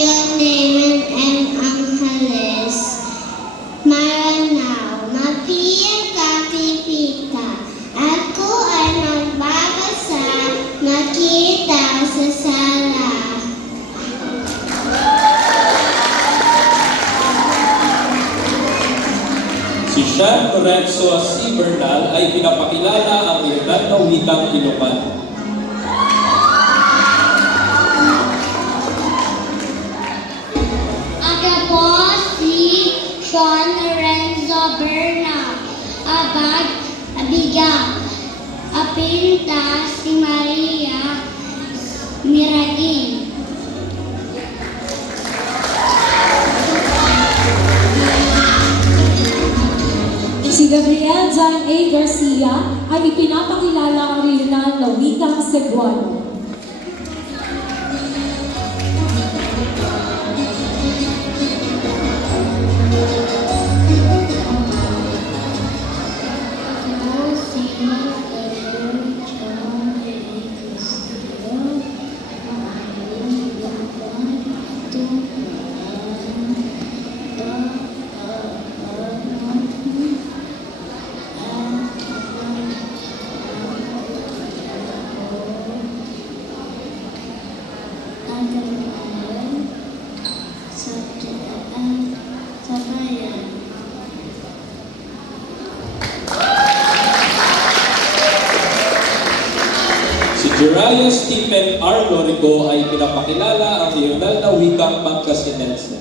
Leon and Angeles. Maranao, mapiyang kapipita. Ako ay magbabasa, nakita sa sala. Si Sean Lorenzo C. Ay pinapakilala ang regional na wikang Ilocano. Abag, abiga. Apinta si Maria Miragin. Si Gabriel John A. Garcia ay ipinapakilala ang regional na wikang Cebuano. Jiraiya Stephen R. Lorigo ay pinapakilala ang regional na wikang Pangasienense.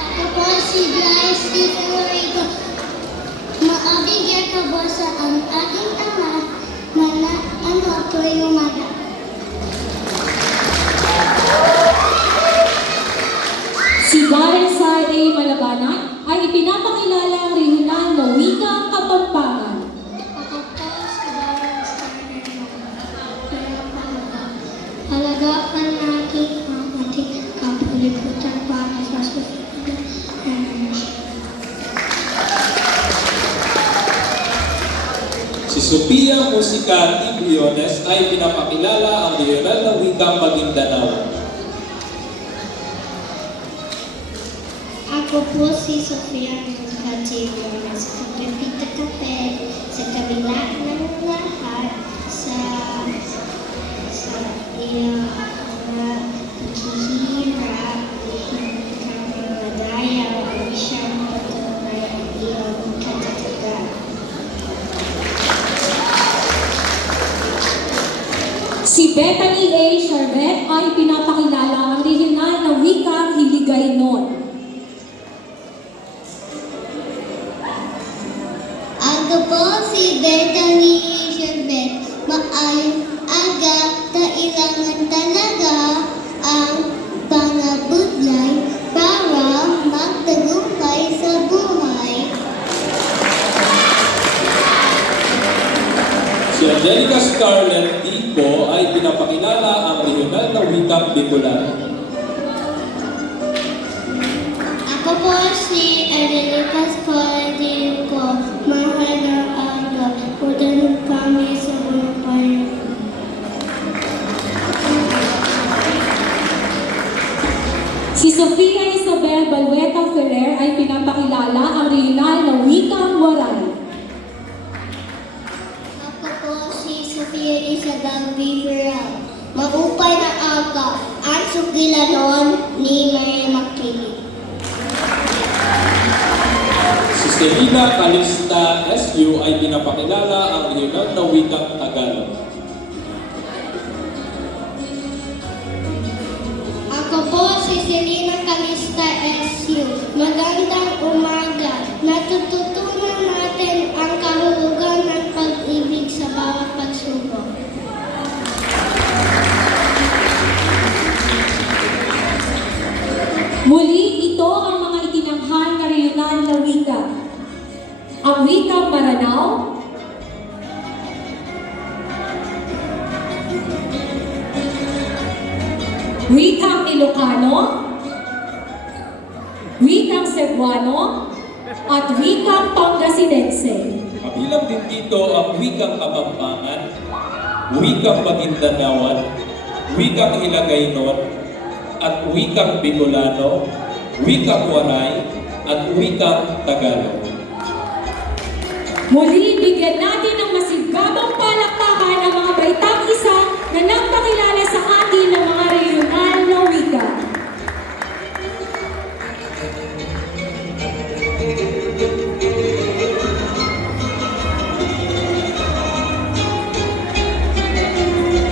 Ako po si Blythe Stephen Lorigo. Maabigyan ka ba sa ang aking ama na ano tuwing umaga? Sophia Musica T. Briones ay pinapakilala ang regional na wikang Maguindanao. Ako po si Sofia Moncatino na sa Pagpipita Kape sa kabila ng lahat sa sa iyong Bethany A. Charvet ay pinapakilala Angelica Scarlett Tico ay pinapakilala ang regional na wikang Bicolano. Ako po si Angelica Scoladinco. Mahal na aga, punta kami sa buhay. Si Sofia Isabel Balweta Ferrer ay pinapakilala ang regional na wikang Waray. Si Sofia Isabel Viveral. Maupay na aga, ang sugilanon ni Mary McKinney. Si Selena Calista SU ay pinapakilala ang regional na wikang Tagalog. Ako po si Selena Calista SU. Magandang umaga. Natututunan Ang wikang Maranao, wikang Ilocano, wikang Cebuano, at wikang Pangasinense. Kabilang din dito ang wikang Kapampangan, wikang Magindanawan, wikang Ilagaynon, at wikang Bicolano, wikang Waray, at wikang Tagalog. Muli, bigyan natin ng masigabang